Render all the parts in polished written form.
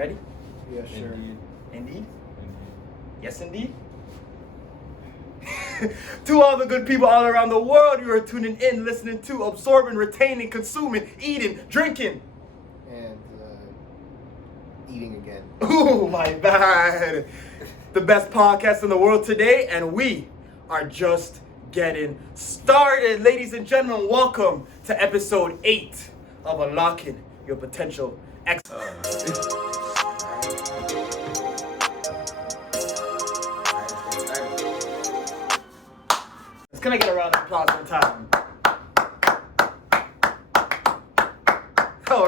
Ready? Yeah, sure. Indeed? Yes, indeed. To all the good people all around the world, you are tuning in, listening to, absorbing, retaining, consuming, eating, drinking. And eating again. Ooh, my bad. The best podcast in the world today, and we are just getting started. Ladies and gentlemen, welcome to episode 8 of Unlocking Your Potential Excellence. Can I get a round of applause one time? All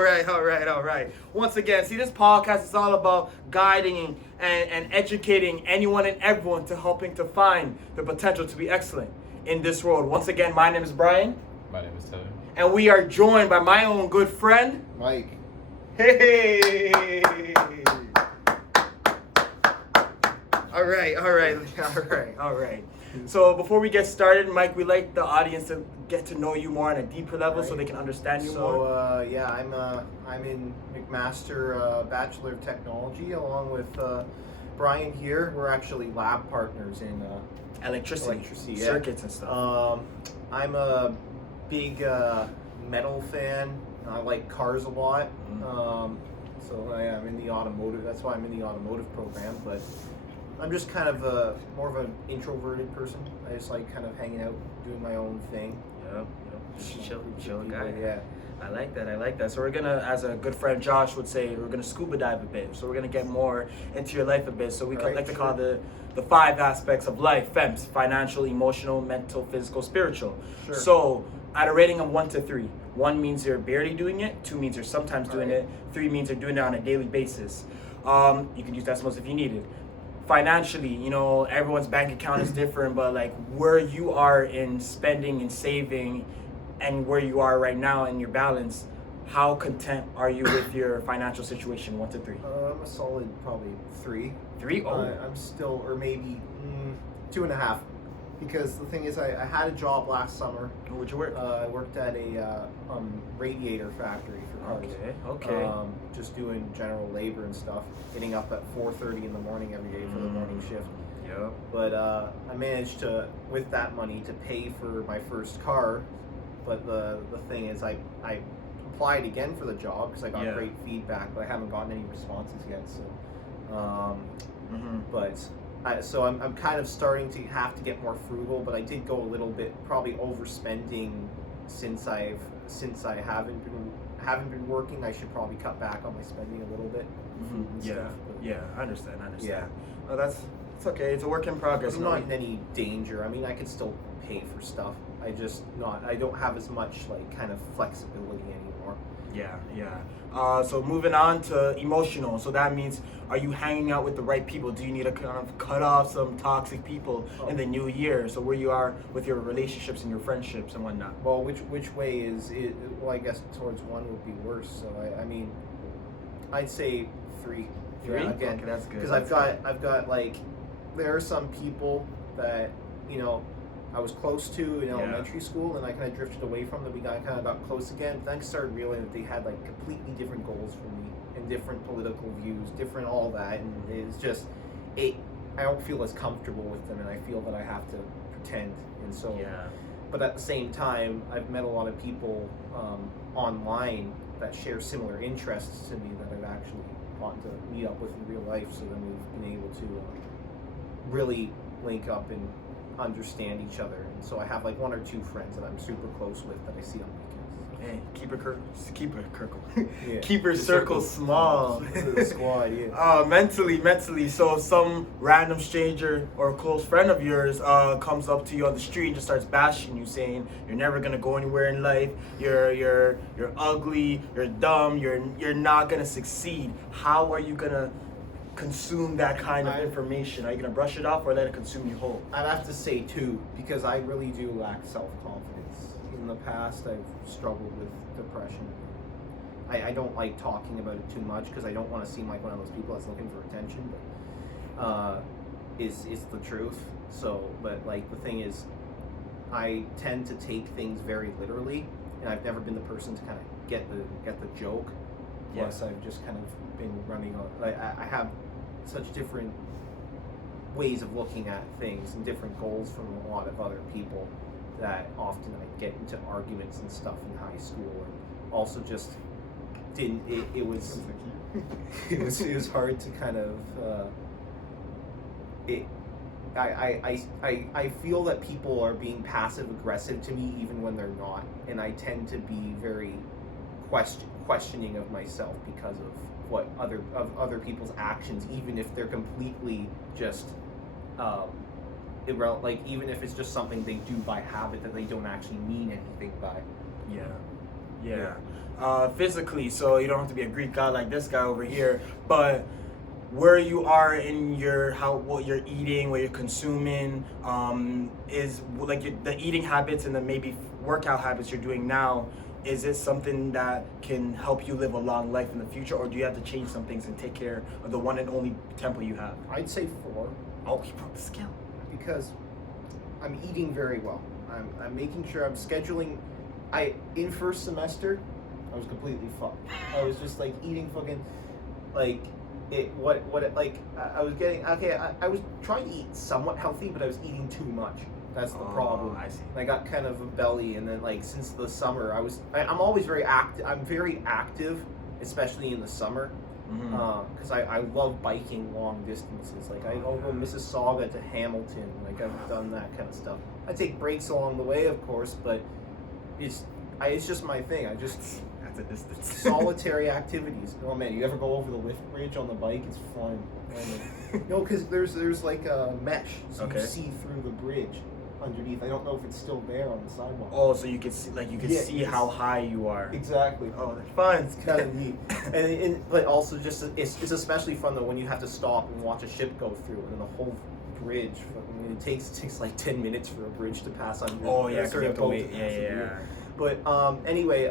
right. Once again, see, this podcast is all about guiding and educating anyone and everyone to helping to find the potential to be excellent in this world. Once again, my name is Brian. My name is Tevin. And we are joined by my own good friend, Mike. Hey! All right. So before we get started, Mike, we like the audience to get to know you more on a deeper level so they can understand you more. So I'm in McMaster Bachelor of Technology along with Brian here. We're actually lab partners in Electricity, circuits and stuff. I'm a big metal fan. I like cars a lot. So I'm in the automotive. That's why I'm in the automotive program. But I'm just kind of more of an introverted person. I just like kind of hanging out, doing my own thing. Yep. Just chill guy. Yeah. I like that. So we're gonna, as a good friend Josh would say, we're gonna scuba dive a bit. So we're gonna get more into your life a bit. So we like to call the 5 aspects of life: FEMS, financial, emotional, mental, physical, spiritual. Sure. So at a rating of 1 to 3, 1 means you're barely doing it, 2 means you're sometimes doing it, 3 means you're doing it on a daily basis. You can use decimals if you need it. Financially, everyone's bank account is different, but like where you are in spending and saving and where you are right now in your balance, how content are you with your financial situation? 1 to 3. I'm a solid probably 3. 3? Oh. I'm still, or maybe 2.5. Because the thing is, I had a job last summer. Where'd you work? I worked at a radiator factory for cars. Okay. Just doing general labor and stuff. Getting up at 4:30 in the morning every day for the morning shift. Yeah. But I managed to, with that money, to pay for my first car. But the thing is, I applied again for the job because I got great feedback, but I haven't gotten any responses yet. So, So I'm kind of starting to have to get more frugal, but I did go a little bit probably overspending since I haven't been working. I should probably cut back on my spending a little bit. I understand. Yeah. Oh, it's okay. It's a work in progress. I'm not in any danger. I mean, I could still pay for stuff. I don't have as much like kind of flexibility anymore. Yeah. So moving on to emotional. So that means, are you hanging out with the right people? Do you need to kind of cut off some toxic people in the new year? So where you are with your relationships and your friendships and whatnot. Well, which way is it? Well, I guess towards one would be worse. So I mean, I'd say 3. 3? Yeah, again, okay, that's good. Because I've got like, there are some people that I was close to in elementary school, and I kind of drifted away from them. We kind of got close again. But then I started realizing that they had like completely different goals for me and different political views, different all that, and it's just I don't feel as comfortable with them, and I feel that I have to pretend. And so, but at the same time, I've met a lot of people online that share similar interests to me that I've actually gotten to meet up with in real life. So then we've been able to really link up and understand each other, and so I have like 1 or 2 friends that I'm super close with that I see on weekends. Hey, keep her circle small. The squad, yeah. Mentally. So if some random stranger or a close friend of yours comes up to you on the street and just starts bashing you, saying you're never gonna go anywhere in life, you're ugly, you're dumb, you're not gonna succeed. How are you gonna consume that kind of information? Are you gonna brush it off or let it consume you whole? I'd have to say 2, because I really do lack self-confidence. In the past, I've struggled with depression. I don't like talking about it too much because I don't want to seem like one of those people that's looking for attention, but it's the truth. So, but like the thing is, I tend to take things very literally, and I've never been the person to kind of get the joke. Plus, I've just kind of been running on. Like I have such different ways of looking at things and different goals from a lot of other people that often I get into arguments and stuff in high school, and also just didn't. It was it was hard to kind of. I feel that people are being passive aggressive to me even when they're not, and I tend to be very questioning of myself because of what other people's actions, even if they're completely just like even if it's just something they do by habit that they don't actually mean anything by. Physically, so you don't have to be a Greek god like this guy over here, but where you are in what you're eating, what you're consuming, is like the eating habits and the maybe workout habits you're doing now. Is it something that can help you live a long life in the future, or do you have to change some things and take care of the one and only temple you have? I'd say 4. Oh, he broke the scale. Because I'm eating very well. I'm making sure I'm scheduling. In first semester, I was completely fucked. I was just like eating fucking like. I was trying to eat somewhat healthy, but I was eating too much. That's the problem. I see. I got kind of a belly, and then like since the summer, I'm always very active. I'm very active, especially in the summer, because I love biking long distances. Like I go Mississauga to Hamilton. Like I've done that kind of stuff. I take breaks along the way, of course, but it's just my thing. That's a distance. Solitary activities. Oh man, you ever go over the lift bridge on the bike? It's fun. No, because there's like a mesh, so you see through the bridge underneath. I don't know if it's still there on the sidewalk. Oh, so you can see, see how high you are. Exactly. Oh, that's fun. It's kind of neat. But also just it's especially fun though when you have to stop and watch a ship go through, and then the whole bridge. It takes like 10 minutes for a bridge to pass under. Oh yeah, because you have to wait. Yeah. But anyway,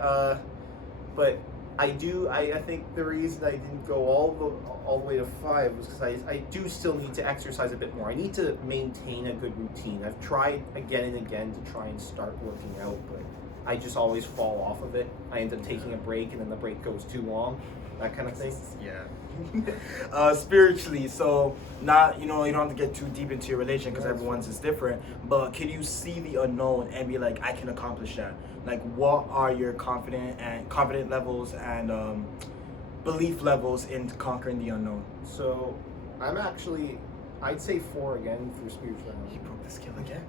but I think the reason I didn't go all the way to 5 was because I do still need to exercise a bit more. I need to maintain a good routine. I've tried again and again to try and start working out, but I just always fall off of it. I end up taking a break, and then the break goes too long. That kind of thing. Yeah. Spiritually, so not you don't have to get too deep into your religion because everyone's is different, but can you see the unknown and be like, I can accomplish that? Like, what are your confident levels and belief levels in conquering the unknown? So I'm actually, I'd say 4 again for spirituality. He broke the scale again.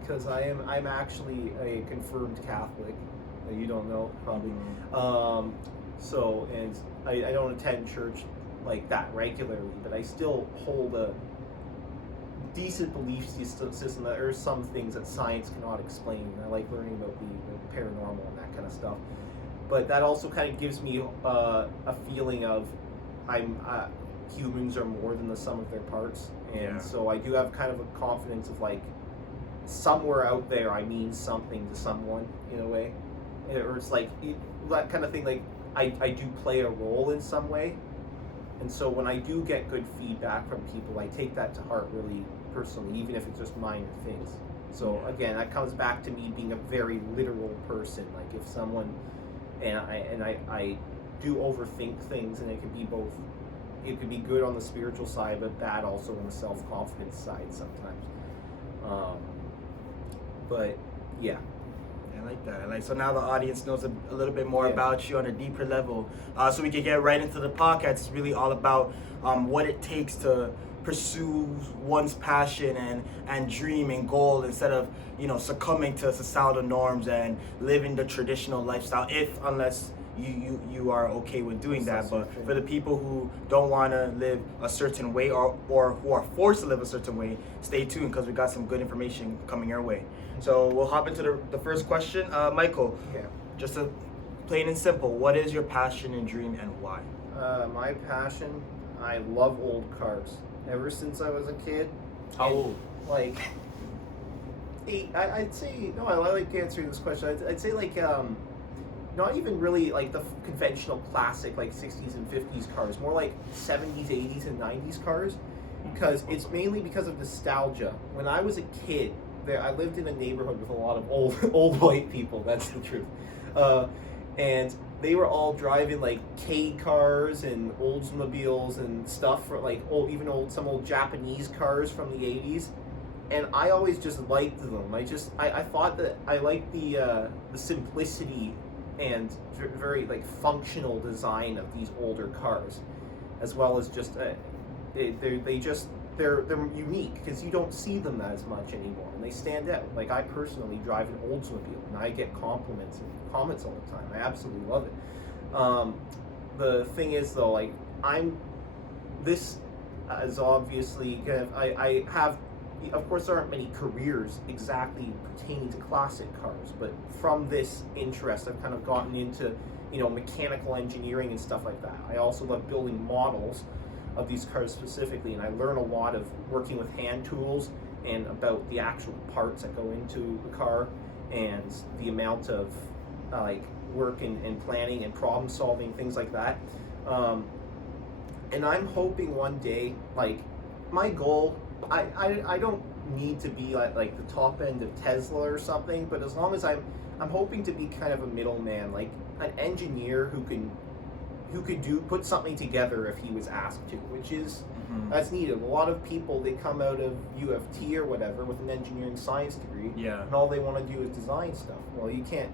Because I'm actually a confirmed Catholic. You don't know probably. So, and I don't attend church like that regularly, but I still hold a decent belief system that there are some things that science cannot explain. I like learning about the paranormal and that kind of stuff. But that also kind of gives me a feeling of humans are more than the sum of their parts. And so I do have kind of a confidence of like somewhere out there I mean something to someone in a way. Or it's like that kind of thing, like I do play a role in some way. And so when I do get good feedback from people, I take that to heart really personally, even if it's just minor things. So again, that comes back to me being a very literal person. Like if someone, and I do overthink things, and it could be both. It could be good on the spiritual side, but bad also on the self-confidence side sometimes. But yeah. I like that. So now the audience knows a little bit more about you on a deeper level. So we can get right into the podcast. It's really all about what it takes to pursue one's passion and dream and goal instead of succumbing to societal norms and living the traditional lifestyle, unless you are okay with doing that. But for the people who don't want to live a certain way or who are forced to live a certain way, stay tuned because we got some good information coming your way. So we'll hop into the first question. Michael, just plain and simple, what is your passion and dream and why? My passion, I love old cars. Ever since I was a kid. How old? Like 8. I'd say, no, I like answering this question. I'd say like, not even really like the conventional classic like 60s and 50s cars, more like 70s, 80s, and 90s cars, because it's mainly because of nostalgia. When I was a kid, I lived in a neighborhood with a lot of old white people. That's the truth. And they were all driving like K cars and Oldsmobiles and stuff for like some old Japanese cars from the 80s, and I always just liked them. I thought that I liked the simplicity and very like functional design of these older cars, as well as just they're unique because you don't see them as much anymore, and they stand out. Like I personally drive an Oldsmobile, and I get compliments and comments all the time. I absolutely love it. The thing is though, like this is obviously kind of I have. Of course, there aren't many careers exactly pertaining to classic cars, but from this interest, I've kind of gotten into, mechanical engineering and stuff like that. I also love building models of these cars specifically, and I learn a lot of working with hand tools and about the actual parts that go into the car, and the amount of work and planning and problem solving, things like that. And I'm hoping one day, like my goal, I don't need to be like the top end of Tesla or something, but as long as I'm hoping to be kind of a middleman, like an engineer who could put something together if he was asked to, which is that's needed. A lot of people, they come out of U.F.T or whatever with an engineering science degree, and all they want to do is design stuff. Well, you can't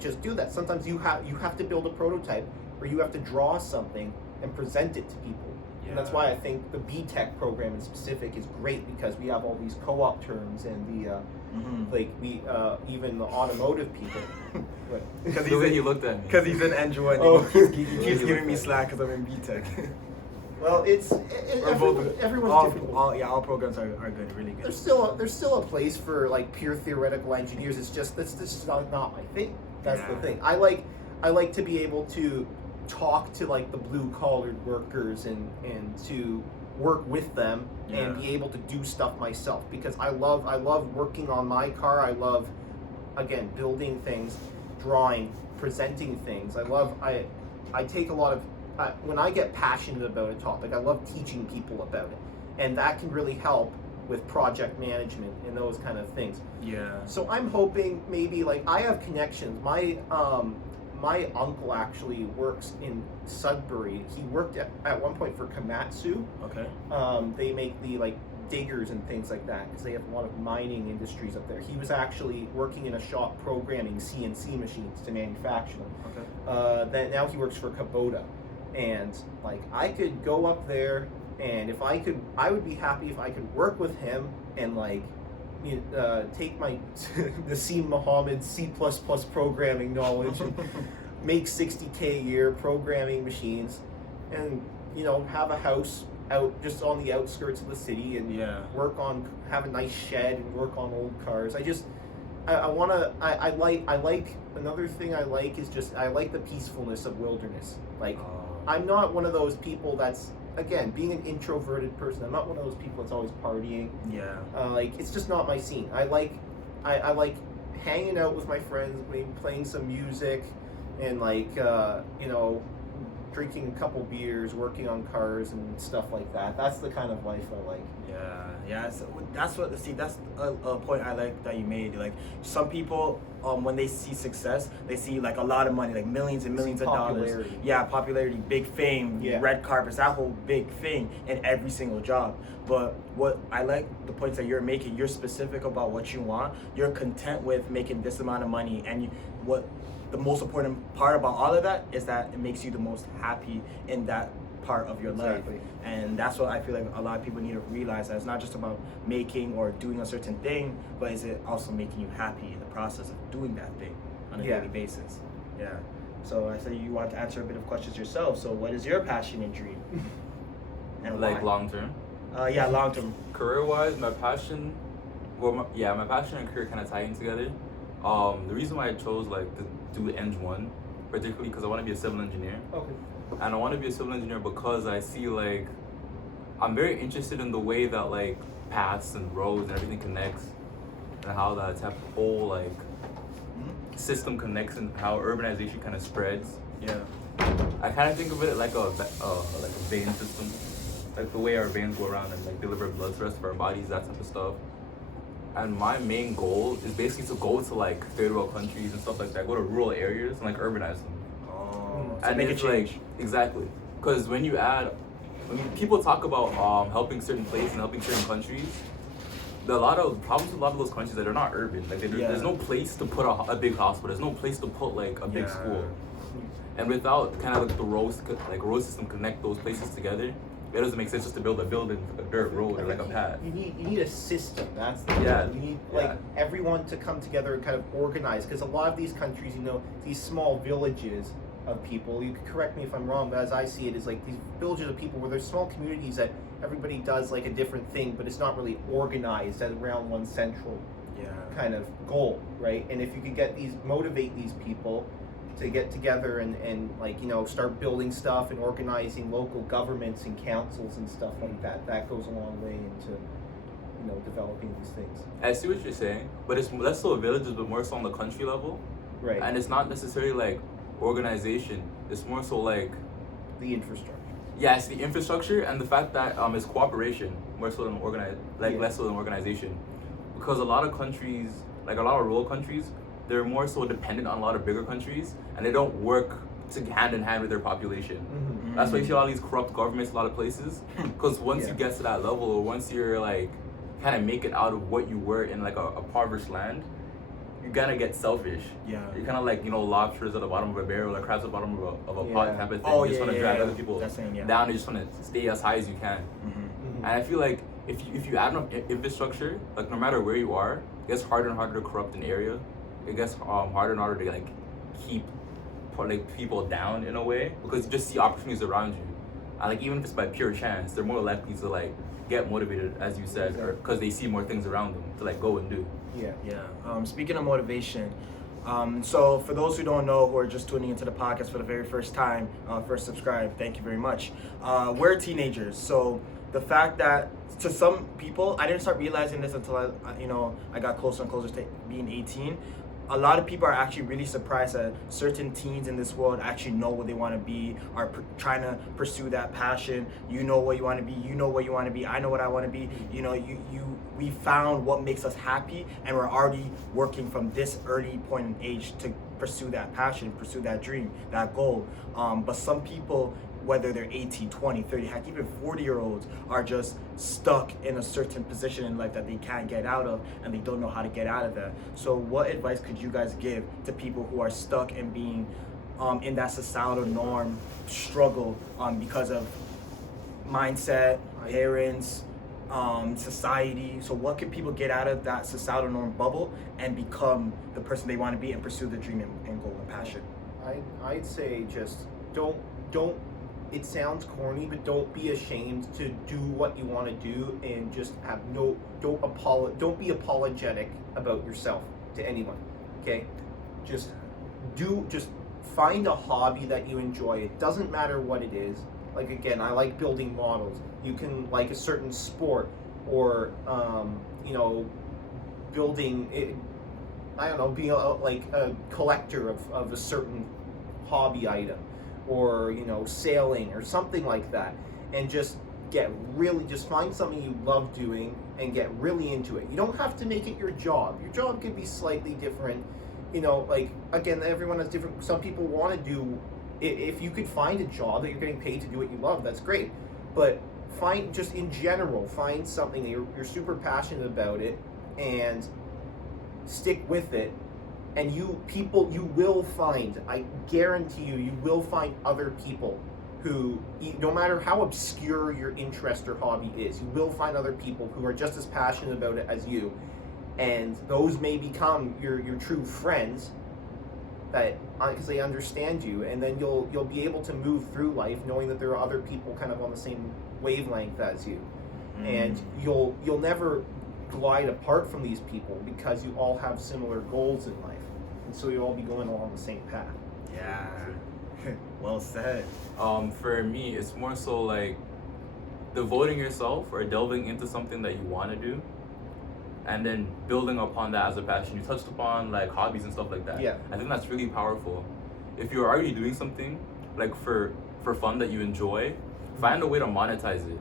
just do that. Sometimes you have to build a prototype, or you have to draw something and present it to people. And that's why I think the B.Tech program in specific is great, because we have all these co-op terms and the even the automotive people. Because he looked at me. Because he's in N one. Oh. He keeps giving me slack because I'm in B.Tech. Well, everyone's different. All programs are good, really good. There's still a place for like pure theoretical engineers. It's just that's not my thing. That's the thing. I like to be able to talk to like the blue collared workers and to work with them and be able to do stuff myself, because I love working on my car. I love, again, building things, drawing, presenting things. I take a lot of when I get passionate about a topic, I love teaching people about it, and that can really help with project management and those kind of things. So I'm hoping maybe, like, I have connections. My uncle actually works in Sudbury. He worked at one point for Komatsu. Okay. They make the like diggers and things like that, because they have a lot of mining industries up there. He was actually working in a shop programming CNC machines to manufacture them. Okay. Then now he works for Kubota, and like I could go up there, and if I could, I would be happy if I could work with him and like take my Nassim Mohammed C++ programming knowledge and make $60K a year programming machines, and have a house out just on the outskirts of the city, and have a nice shed and work on old cars. I like another thing I like is just I like the peacefulness of wilderness. Like I'm not one of those people that's, again, being an introverted person, I'm not one of those people that's always partying. Like it's just not my scene. I like hanging out with my friends, playing some music, and like drinking a couple beers, working on cars and stuff like that. That's the kind of life I like. So that's a point I like that you made. Like some people, when they see success, they see like a lot of money, like millions and millions of dollars. Popularity, big fame, red carpets, that whole big thing in every single job. But what I like, the points that you're making, you're specific about what you want. You're content with making this amount of money, and what the most important part about all of that is that it makes you the most happy in that part of your life. And that's what I feel like a lot of people need to realize, that it's not just about making or doing a certain thing, but is it also making you happy in the process of doing that thing on a daily basis. So I said you want to answer a bit of questions yourself. So what is your passion and dream? And like why? Long term? Long term. Career wise, my passion and career kind of tie in together. The reason why I chose like to do Eng1, particularly because I want to be a civil engineer. Okay. And I want to be a civil engineer because I see like I'm very interested in the way that like paths and roads and everything connects, and how that whole like system connects, and how urbanization kind of spreads. I kind of think of it like a vein system, like the way our veins go around and like deliver blood to the rest of our bodies, that type of stuff. And my main goal is basically to go to like third world countries and stuff like that, go to rural areas and like urbanize them. So make a it's change. like exactly because when people talk about helping certain places and helping certain countries, a lot of problems with a lot of those countries that are not urban. Like there's no place to put a big hospital. There's no place to put like a big school. And without kind of like the road system connect those places together, it doesn't make sense just to build a building, a dirt road, or like a path. You need a system. That's the you need everyone to come together and kind of organize. Because a lot of these countries, these small villages of people. You could correct me if I'm wrong, but as I see it, is like these villages of people where there's small communities that everybody does like a different thing, but it's not really organized around one central kind of goal, right? And if you could motivate these people to get together and start building stuff and organizing local governments and councils and stuff like that, that goes a long way into developing these things. I see what you're saying, but it's less so villages, but more so on the country level, right? And it's not necessarily like organization. It's more so like the infrastructure. Yeah, it's the infrastructure and the fact that it's cooperation more so than less so than organization, because a lot of countries, like a lot of rural countries, they're more so dependent on a lot of bigger countries, and they don't work hand in hand with their population. Mm-hmm. That's why you see all these corrupt governments in a lot of places. Because once you get to that level, or once you're like kind of make it out of what you were in like a impoverished land, you gotta get selfish. Yeah. You're kind of like lobsters at the bottom of a barrel, or crabs at the bottom of a pot type of thing. Oh, you just want to drag other people down. You just want to stay as high as you can. Mm-hmm. And I feel like if you add enough infrastructure, like no matter where you are, it gets harder and harder to corrupt an area. It gets harder and harder to like keep people down in a way, because you just see opportunities around you, and like even if it's by pure chance, they're more likely to like get motivated, as you said, or because they see more things around them to like go and do. Speaking of motivation, so for those who don't know, who are just tuning into the podcast for the very first time, first subscribe, thank you very much. We're teenagers, so the fact that to some people, I didn't start realizing this until I got closer and closer to being 18. A lot of people are actually really surprised that certain teens in this world actually know what they want to be, are trying to pursue that passion. You know what you want to be, you know what you want to be, I know what I want to be. We found what makes us happy, and we're already working from this early point in age to pursue that passion, pursue that dream, that goal. But some people, whether they're 18, 20, 30, heck, even 40-year-olds, are just stuck in a certain position in life that they can't get out of, and they don't know how to get out of that. So what advice could you guys give to people who are stuck in being in that societal norm struggle because of mindset, parents, society? So what can people get out of that societal norm bubble and become the person they want to be and pursue their dream and goal and passion? I'd say just don't, it sounds corny, but don't be ashamed to do what you want to do, and just have don't be apologetic about yourself to anyone. Okay? Just find a hobby that you enjoy. It doesn't matter what it is. Like, again, I like building models. You can like a certain sport, or building it, I don't know, being a collector of a certain hobby item, or sailing or something like that, and just find something you love doing and get really into it. You don't have to make it your job. Your job could be slightly different. Like, again, everyone has different. Some people want to do, if you could find a job that you're getting paid to do what you love, that's great. But find something that you're super passionate about it, and stick with it. And you will find, I guarantee you will find other people who, no matter how obscure your interest or hobby is, you will find other people who are just as passionate about it as you. And those may become your true friends, because they understand you. And then you'll be able to move through life knowing that there are other people kind of on the same wavelength as you. And you'll never glide apart from these people, because you all have similar goals in life, and so you'll all be going along the same path. Yeah. Well said. For me, it's more so like devoting yourself or delving into something that you want to do, and then building upon that as a passion. You touched upon like hobbies and stuff like that. Yeah. I think that's really powerful. If you're already doing something like for fun that you enjoy, find a way to monetize it.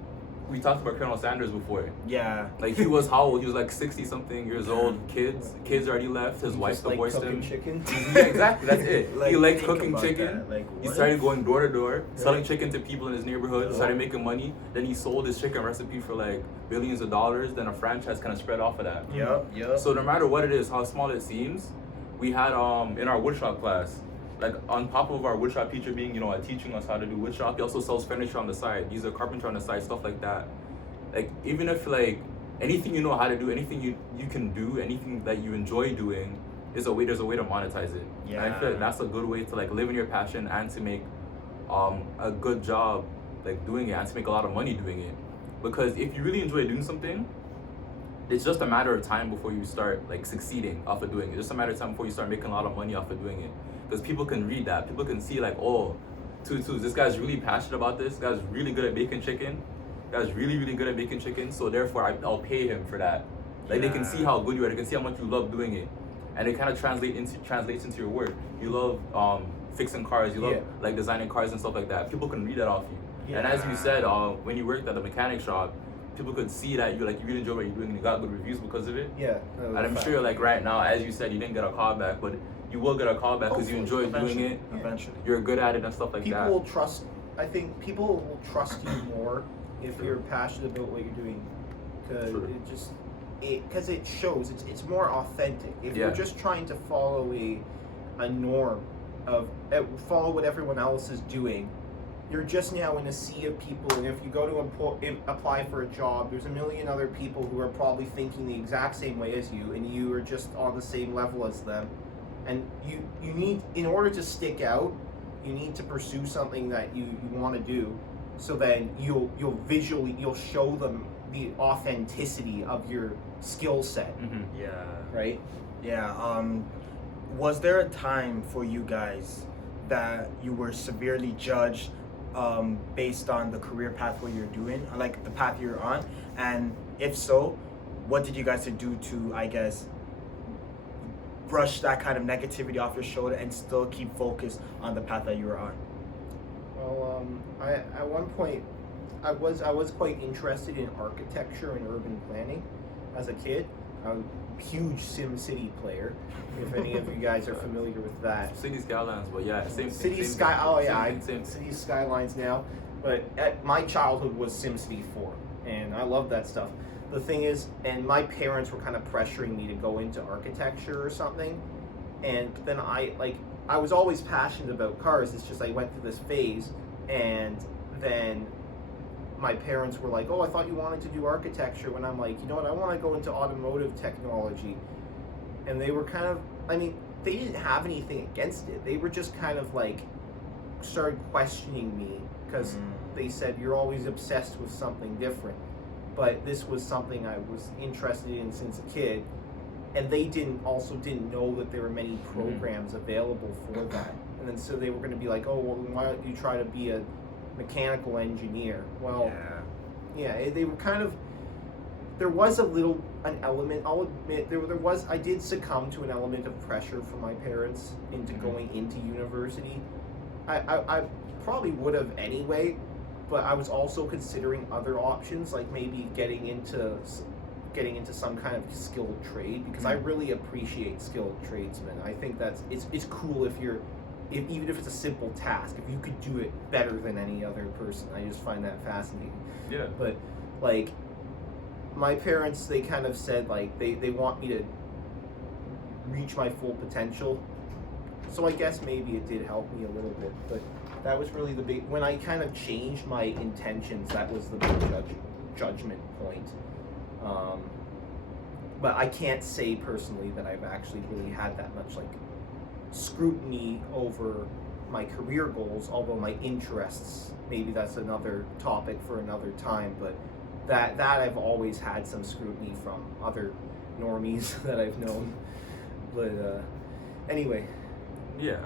we talked about Colonel Sanders before. Yeah. Like he was how old? He was like 60-something years old. Kids already left. His wife Like divorced cooking him. chicken. Yeah, exactly. That's it. Like, he liked think cooking about chicken. that. Like, He what? started going door to door, selling Right. chicken to people in his neighborhood. Started making money. Then he sold his chicken recipe for like billions of dollars. Then a franchise kind of spread off of that. Yep. So no matter what it is, how small it seems, we had in our woodshop class, like on top of our woodshop teacher being, teaching us how to do woodshop, he also sells furniture on the side. He's a carpenter on the side, stuff like that. Like even if like anything you know how to do, anything you can do, anything that you enjoy doing, there's a way to monetize it. Yeah. And I feel like that's a good way to like live in your passion and to make a good job like doing it and to make a lot of money doing it. Because if you really enjoy doing something, it's just a matter of time before you start like succeeding off of doing it. It's just a matter of time before you start making a lot of money off of doing it. Because people can read that. People can see like, oh, this guy's really passionate about this. This guy's really good at baking chicken. This guy's really, really good at baking chicken. So therefore, I'll pay him for that. Like they can see how good you are. They can see how much you love doing it, and it kind of translates into your work. You love fixing cars. You love like designing cars and stuff like that. People can read that off you. Yeah. And as you said, when you worked at the mechanic shop, people could see that you really enjoy what you're doing and you got good reviews because of it. Yeah. And I'm sure like right now, as you said, you didn't get a call back, but you will get a call back because you enjoy doing it. Eventually. You're good at it and stuff like People that. will trust. I think people will trust you more if you're passionate about what you're doing, because it shows. It's more authentic. If you're just trying to follow a norm of follow what everyone else is doing, you're just now in a sea of people, and if you go to apply for a job, there's a million other people who are probably thinking the exact same way as you, and you are just on the same level as them. And you need, in order to stick out, you need to pursue something that you want to do, so then you'll show them the authenticity of your skill set. Mm-hmm. Yeah. Right? Yeah. Was there a time for you guys that you were severely judged based on the career pathway you're doing, like the path you're on? And if so, what did you guys do to, I guess, brush that kind of negativity off your shoulder and still keep focused on the path that you were on? Well, at one point, I was quite interested in architecture and urban planning as a kid. I'm a huge SimCity player, if any of you guys are familiar with that. City Skylines, but yeah, same City same Sky. thing. Oh yeah, Same. City Skylines now. But my childhood was SimCity 4, and I loved that stuff. The thing is, and my parents were kind of pressuring me to go into architecture or something, and then I was always passionate about cars. It's just I went through this phase, and then my parents were like, "Oh, I thought you wanted to do architecture." When I'm like, you know what, I want to go into automotive technology, and they were kind of, they didn't have anything against it. They were just kind of like started questioning me because they said you're always obsessed with something different. But this was something I was interested in since a kid, and they didn't know that there were many programs available for that. And then so they were going to be like, "Oh, well, why don't you try to be a mechanical engineer?" Well, yeah, they were kind of. There was an element. I'll admit there was. I did succumb to an element of pressure from my parents into going into university. I probably would have anyway. But I was also considering other options, like maybe getting into some kind of skilled trade, because I really appreciate skilled tradesmen. I think it's cool even if it's a simple task, if you could do it better than any other person. I just find that fascinating. Yeah. But like my parents, they kind of said like they want me to reach my full potential. So I guess maybe it did help me a little bit, but that was really the big, when I kind of changed my intentions, that was the big judgment point. But I can't say personally that I've actually really had that much like scrutiny over my career goals, although my interests, maybe that's another topic for another time, but that I've always had some scrutiny from other normies that I've known. But anyway. Yeah.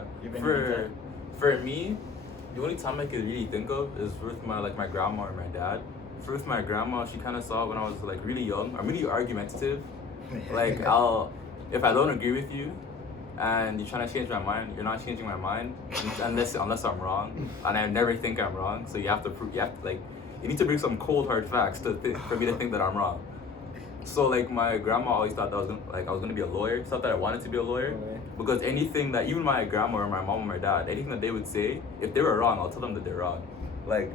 For me, the only time I could really think of is with my grandma or my dad. With my grandma, she kind of saw when I was like really young. I'm really argumentative. Like if I don't agree with you, and you're trying to change my mind, you're not changing my mind unless I'm wrong, and I never think I'm wrong. So you have to you need to bring some cold hard facts for me to think that I'm wrong. So like my grandma always thought that I was gonna be a lawyer. She thought that I wanted to be a lawyer because anything that even my grandma or my mom or my dad, anything that they would say, if they were wrong, I'll tell them that they're wrong. Like,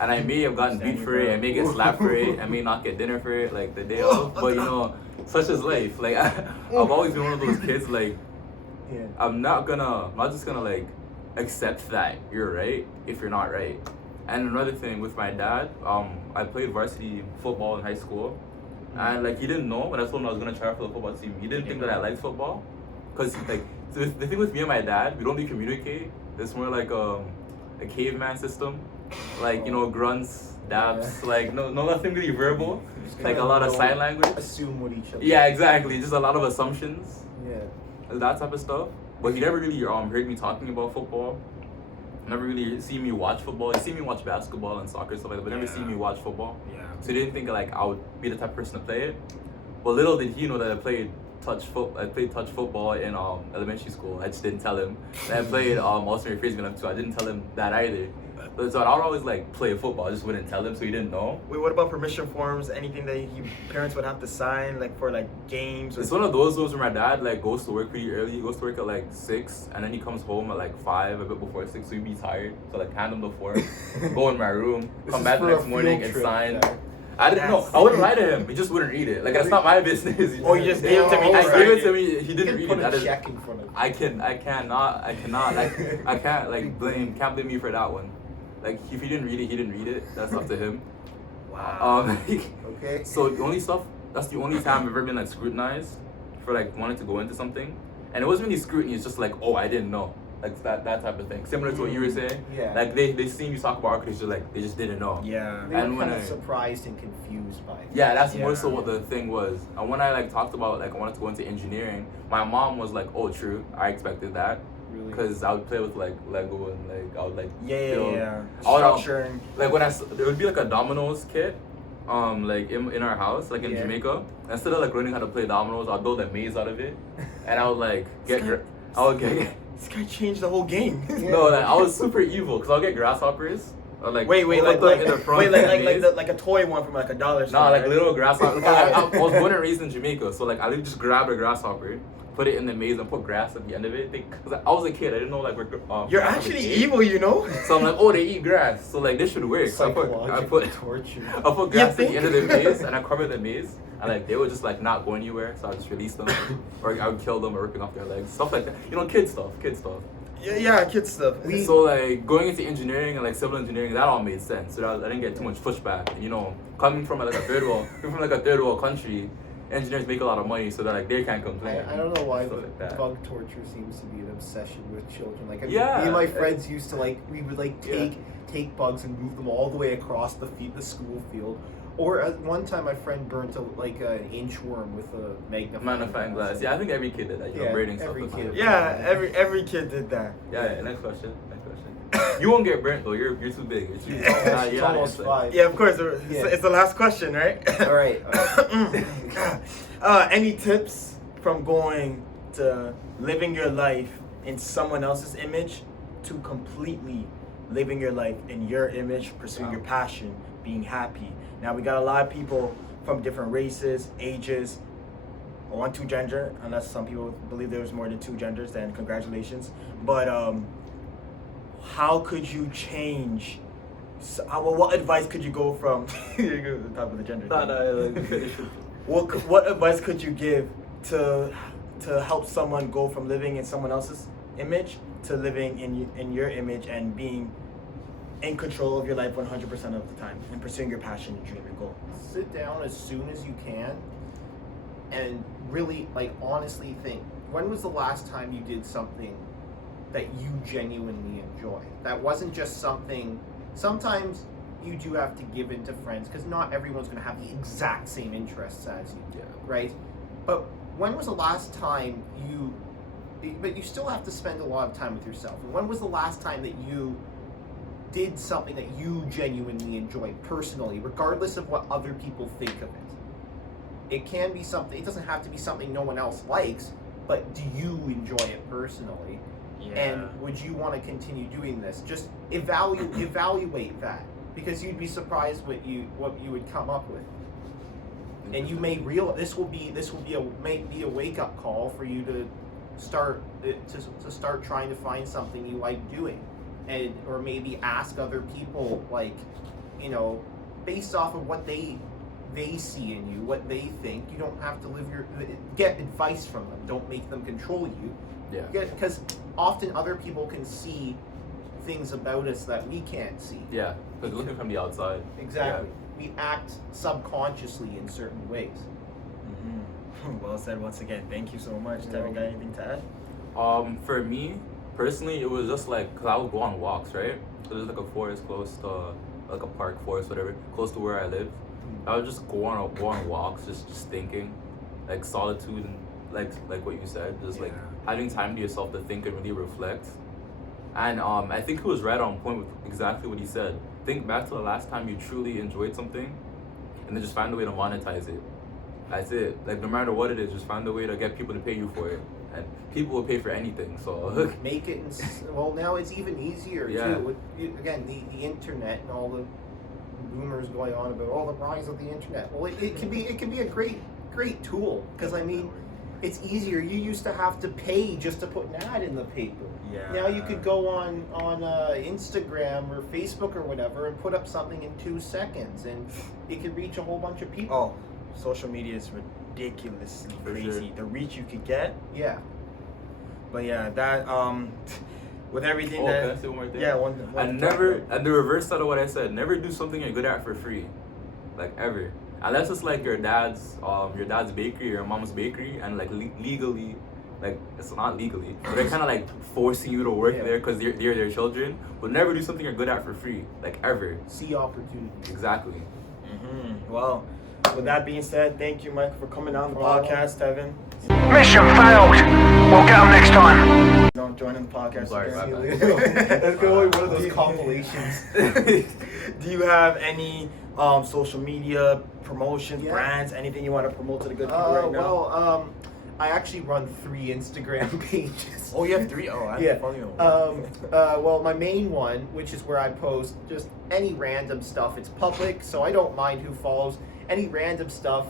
and I may have gotten beat for it, I may get slapped for it, I may not get dinner for it, like the day of. But you know, such is life. Like I've always been one of those kids. Like I'm not just gonna like accept that you're right if you're not right. And another thing with my dad, I played varsity football in high school. And like he didn't know when I told him I was gonna try for the football team. He didn't think that I liked football, cause like the thing with me and my dad, we don't really communicate. It's more like a caveman system, like you know grunts, dabs, like nothing really verbal, like a lot of sign language. Assume what each other. Yeah, exactly. Just a lot of assumptions. Yeah. That type of stuff. But he never really heard me talking about football. Never really seen me watch football. He seen me watch basketball and soccer and stuff like that, but never seen me watch football. Yeah. So he didn't think like I would be the type of person to play it. But little did he know that I played touch football in elementary school. I just didn't tell him. And I played ultimate frisbee too. I didn't tell him that either. But so I'd always like play football. I just wouldn't tell him, so he didn't know. Wait, what about permission forms? Anything that parents would have to sign, like for like games? Or It's one of those where my dad like goes to work pretty early. He goes to work at like 6, and then he comes home at like 5, a bit before 6. So he'd be tired. So like hand him the form, go in my room, come back the next morning and sign. I didn't know. I wouldn't lie to him. He just wouldn't read it. Like that's not my business. Oh, you just gave it to me. I gave it to me. He didn't read Put it. a That is, check in front of you. I cannot. Like I can't like can't blame me for that one. Like if he didn't read it, he didn't read it. That's up to him. Wow. Okay. So that's the only time I've ever been like scrutinized for like wanting to go into something, and it wasn't really scrutiny. It's just like, oh, I didn't know. Like that type of thing. Similar to what you were saying. Yeah. Like they seen you talk about architecture, like they just didn't know. Yeah. They And were when kind of I- surprised and confused by it. Yeah, that's more Yeah. so what the thing was. And when I like talked about like I wanted to go into engineering, my mom was like, "Oh, true. I expected that." Really. Because I would play with like Lego and like I would like build- Yeah. I would, Structuring. like when there would be like a dominoes kit, like in our house, like in Jamaica. Instead of like learning how to play dominoes, I'd build a maze out of it, and I would like get. This guy changed the whole game. No, like I was super evil because I'll get grasshoppers. Or, like Wait, put them in the front of the maze. like a toy one from like $1. Nah, like little grasshopper. I was born and raised in Jamaica, so like I literally just grabbed a grasshopper, put it in the maze, and put grass at the end of it. Because I was a kid, I didn't know like we're. You're grasshoppers actually ate. evil, you know? So I'm like, oh, they eat grass, so like this should work. So I put torture. I put grass at the end of the maze, and I covered the maze, and like they would just like not go anywhere, so I just release them, or I would kill them or ripping off their legs, stuff like that. You know, kid stuff. Yeah, kid stuff. So like going into engineering and like civil engineering, that all made sense. So I didn't get too much pushback. And, you know, coming from like a third world country, engineers make a lot of money, so that like they can't complain. I don't know why, Stuff but like that. bug torture seems to be an obsession with children. Like, I mean, Yeah. me and my friends used to like, we would like take bugs and move them all the way across the school field. Or at one time, my friend burnt an inchworm with a Magnifying glass. Yeah, I think every kid did that. You know, burning stuff. every with kid. fire. Yeah, every kid did that. Yeah. Next question. You won't get burnt though. You're too big. You're too big. It's You're not almost inside. 5. Yeah, of course. It's the last question, right? All right. Any tips from going to living your life in someone else's image to completely living your life in your image, pursuing your passion, being happy? Now, we got a lot of people from different races, ages, or 2 gender, unless some people believe there was more than 2 genders, then congratulations. But how could you change? What advice could you go from? You're going to the top of the gender. What advice could you give to help someone go from living in someone else's image to living in your image and being in control of your life 100% of the time and pursuing your passion, your dream, your goal? Sit down as soon as you can and really, like, honestly think, when was the last time you did something that you genuinely enjoy? That wasn't just something. Sometimes you do have to give in to friends because not everyone's going to have the exact same interests as you, right? But when was the last time but you still have to spend a lot of time with yourself. And when was the last time that you did something that you genuinely enjoyed personally, regardless of what other people think of it? It can be something, it doesn't have to be something no one else likes, but do you enjoy it personally? And would you want to continue doing this? Just evaluate that. because you'd be surprised what you would come up with. And you may this will be a wake up call for you to start trying to find something you like doing, and or maybe ask other people, like, you know, based off of what they see in you, what they think. You don't have to get advice from them. Don't make them control you. Yeah. Because often other people can see things about us that we can't see. Yeah, because looking from the outside. Exactly. Yeah. We act subconsciously in certain ways. Mm-hmm. Well said once again. Thank you so much. Tevin, got anything to add? For me, personally, it was just like, cause I would go on walks, right? So there's like a forest close to, like a park, forest, whatever, close to where I live. I would just go on walks, just thinking, like solitude, and like what you said, just like having time to yourself to think and really reflect. And I think he was right on point with exactly what he said. Think back to the last time you truly enjoyed something, and then just find a way to monetize it. That's it. Like, no matter what it is, just find a way to get people to pay you for it. And people will pay for anything, so. Make it, well, now it's even easier, too. With, again, the internet and all the rumors going on about all the rise of the internet. Well, it can be a great tool, because, I mean, it's easier. You used to have to pay just to put an ad in the paper. Yeah. Now you could go on Instagram or Facebook or whatever and put up something in 2 seconds, and it could reach a whole bunch of people. Oh, social media is ridiculously crazy. Sure. The reach you could get. Yeah. But yeah, that with everything Can I that say one more thing? yeah, one And never, and the reverse side of what I said, never do something you're good at for free, like ever. Unless it's like your dad's bakery or your mom's bakery, and like legally, like it's not legally, but they're kind of like forcing you to work there because they're their children. But never do something you're good at for free, like ever. See opportunity. Exactly. Mm-hmm. Well, with that being said, thank you, Mike, for coming on the podcast, Tevin. Mission failed. We'll get them next time. Don't join in the podcast. Sorry, again. my bad. That's going to be one of those compilations. Do you have any social media promotions, Yeah. brands, anything you want to promote to the good people right now? Well, I actually run 3 Instagram pages. Oh, you have 3? Oh, I Yeah. follow you. Well, my main one, which is where I post just any random stuff. It's public, so I don't mind who follows. Any random stuff,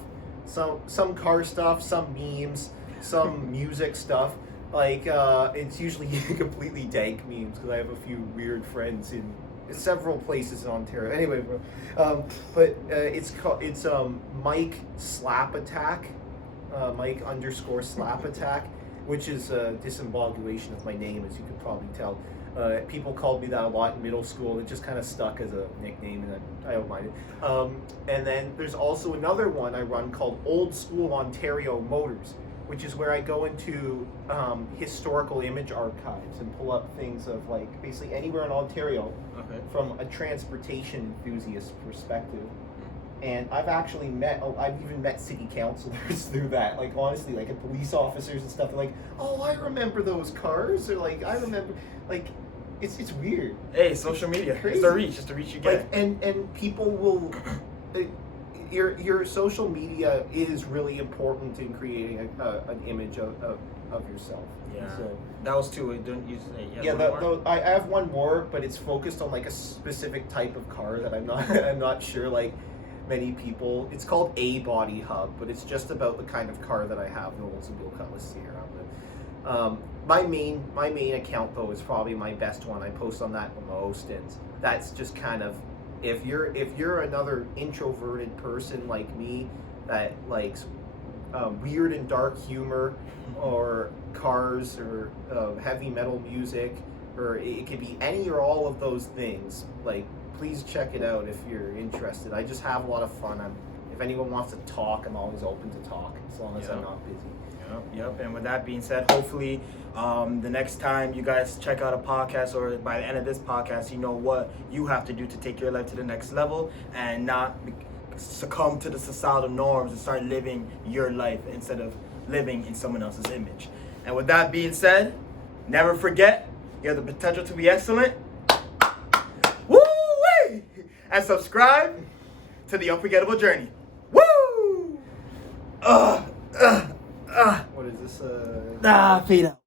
some car stuff, some memes, some music stuff. Like, it's usually completely dank memes because I have a few weird friends in several places in Ontario. Anyway, but it's Mike Slap Attack, Mike _ Slap Attack, which is a disembogulation of my name, as you could probably tell. People called me that a lot in middle school. It just kind of stuck as a nickname, and I don't mind it. And then there's also another one I run called Old School Ontario Motors, which is where I go into historical image archives and pull up things of, like, basically anywhere in Ontario from a transportation enthusiast perspective. And I've even met city councilors through that. Like, honestly, like, police officers and stuff. They're like, oh, I remember those cars. Or, like, I remember, like, it's weird. Hey, social media. Crazy. It's the reach you get. Like, and people will, your social media is really important in creating an image of yourself. Yeah. So, that was 2. Don't use it. yeah, I have one more, but it's focused on, like, a specific type of car that I'm not sure, like, many people. It's called A Body Hub, but it's just about the kind of car that I have, the Oldsmobile Cutlass Sierra. My main account, though, is probably my best one. I post on that the most, and that's just kind of, if you're another introverted person like me that likes weird and dark humor, or cars, or heavy metal music, or it could be any or all of those things, like, please check it out if you're interested. I just have a lot of fun. If anyone wants to talk, I'm always open to talk, as long as I'm not busy. Yep. And with that being said, hopefully the next time you guys check out a podcast, or by the end of this podcast, you know what you have to do to take your life to the next level and not succumb to the societal norms and start living your life instead of living in someone else's image. And with that being said, never forget, you have the potential to be excellent. Woo-wee! And subscribe to the Unforgettable Journey. Woo! What is this? Fade out.